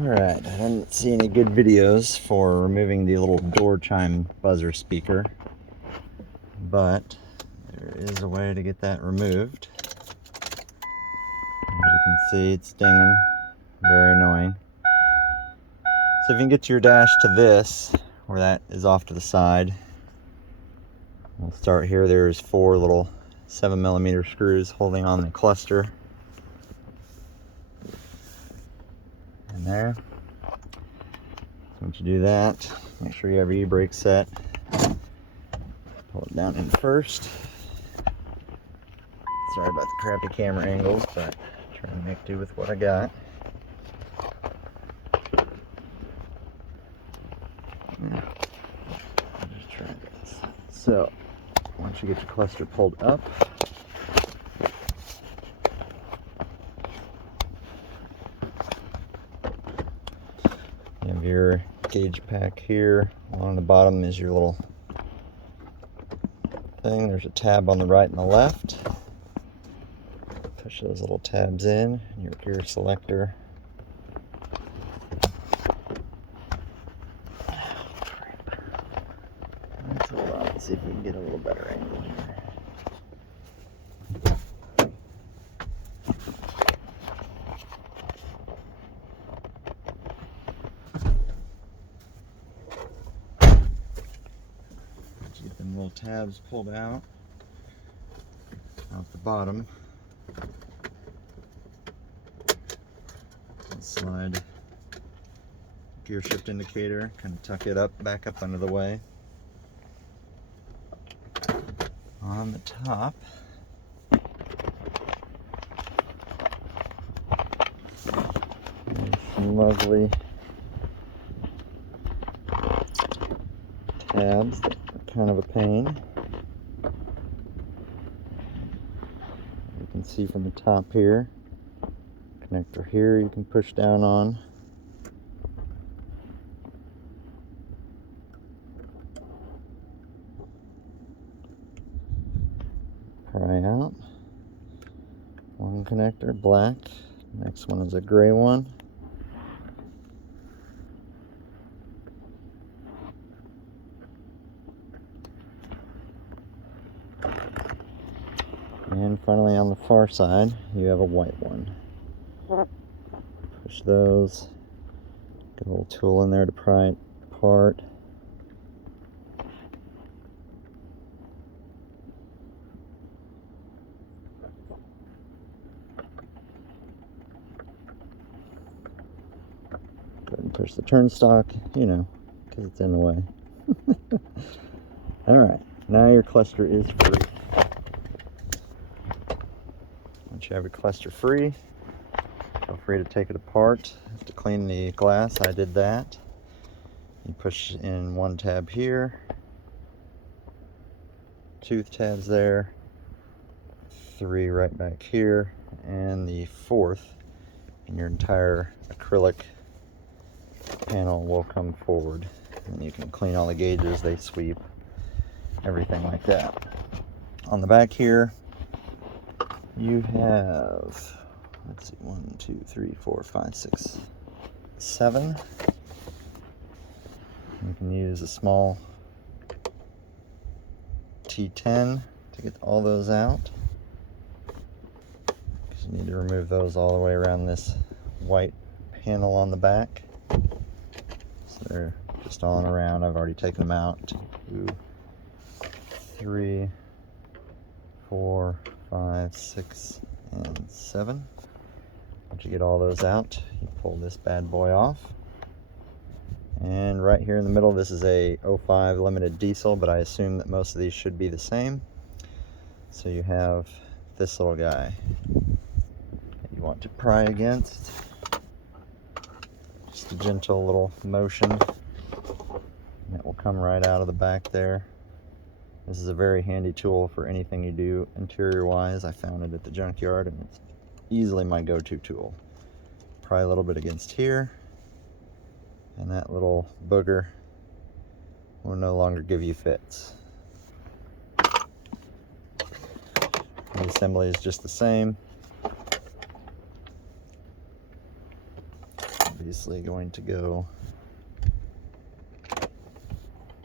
Alright, I didn't see any good videos for removing the little door chime buzzer speaker, but there is a way to get that removed. As you can see, it's dinging. Very annoying. So if you can get your dash to this, where that is off to the side, we'll start here. There's 4 little 7mm screws holding on the cluster. And there. Once you do that, make sure you have your e-brake set. Pull it down in first. Sorry about the crappy camera angles, but trying to make do with what I got. I'll just try this. So, once you get your cluster pulled up, you have your gauge pack here. Along the bottom is your little thing. There's a tab on the right and the left. Push those little tabs in, and your gear selector. Let's hold on and see if we can get a little better angle here. Get them little tabs pulled out the bottom. Slide gear shift indicator, kind of tuck it back up under the way. On the top, there's some lovely tabs that are kind of a pain. You can see from the top here. Connector here you can push down on. Pry out. One connector, black. Next one is a gray one. And finally on the far side, you have a white one. Push those. Get a little tool in there to pry it apart. Go ahead and push the turnstock, you know, because it's in the way. Alright, now your cluster is free. Once you have your cluster free, feel free to take it apart. To clean the glass, I did that. You push in one tab here, tooth tabs there, 3 right back here, and the 4th, and your entire acrylic panel will come forward. And you can clean all the gauges, they sweep, everything like that. On the back here, you have, let's see, 1, 2, 3, 4, 5, 6, 7. You can use a small T10 to get all those out, because you need to remove those all the way around this white panel on the back. So they're just all around. I've already taken them out. 2, 3, 4, 5, 6, and 7. Once you get all those out, you pull this bad boy off. And right here in the middle, this is a 05 limited diesel, but I assume that most of these should be the same. So you have this little guy that you want to pry against. Just a gentle little motion, and it will come right out of the back there. This is a very handy tool for anything you do interior wise. I found it at the junkyard, and it's easily my go-to tool. Pry a little bit against here, and that little booger will no longer give you fits. The assembly is just the same. obviously going to go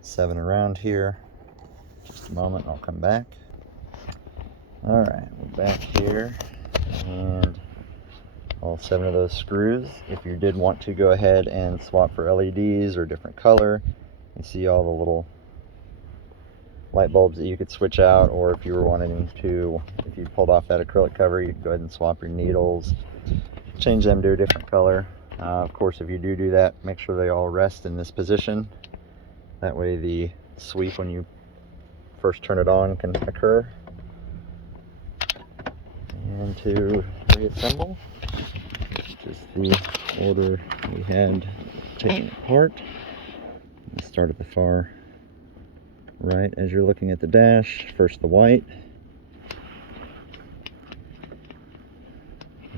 7 around here. Just a moment, I'll come back. Alright, we're back here, and all 7 of those screws. If you did want to go ahead and swap for LEDs or different color, you see all the little light bulbs that you could switch out, or if you were wanting to, if you pulled off that acrylic cover, you could go ahead and swap your needles, change them to a different color. Of course, if you do that, make sure they all rest in this position. That way the sweep when you first turn it on can occur. And to reassemble, just the order we had taken it apart. Let's start at the far right as you're looking at the dash. First the white,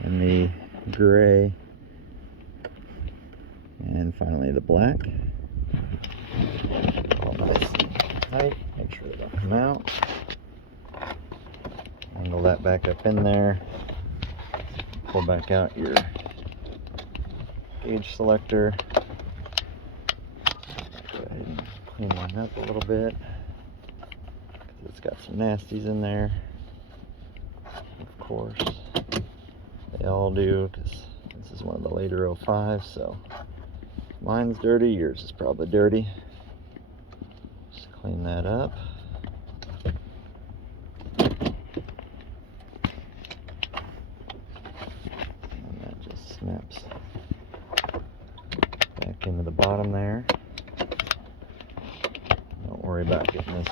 and the gray, and finally the black. All nice and tight, make sure they don't come out. Angle that back up in there. Pull back out your gauge selector. Go ahead and clean mine up a little bit, because it's got some nasties in there. Of course, they all do, because this is one of the later 05s, so mine's dirty, yours is probably dirty. Just clean that up. Snaps back into the bottom there. Don't worry about getting this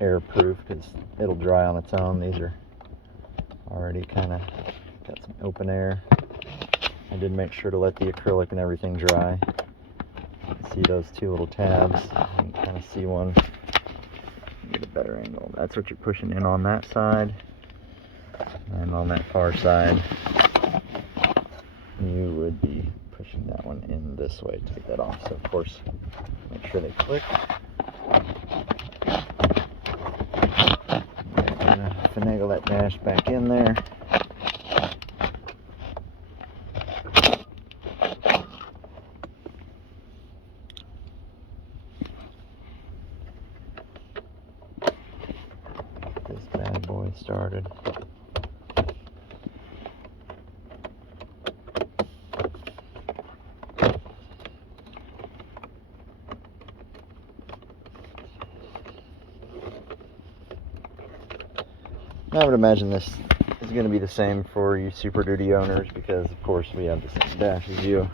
airproof, because it'll dry on its own. These are already kind of got some open air. I did make sure to let the acrylic and everything dry. You can see those 2 little tabs. You can kind of see one. Get a better angle. That's what you're pushing in on that side, and on that far side you would be pushing that one in this way to get that off. So of course, make sure they click. I'm gonna finagle that dash back in there. Get this bad boy started. I would imagine this is going to be the same for you Super Duty owners, because of course we have the same dash as you.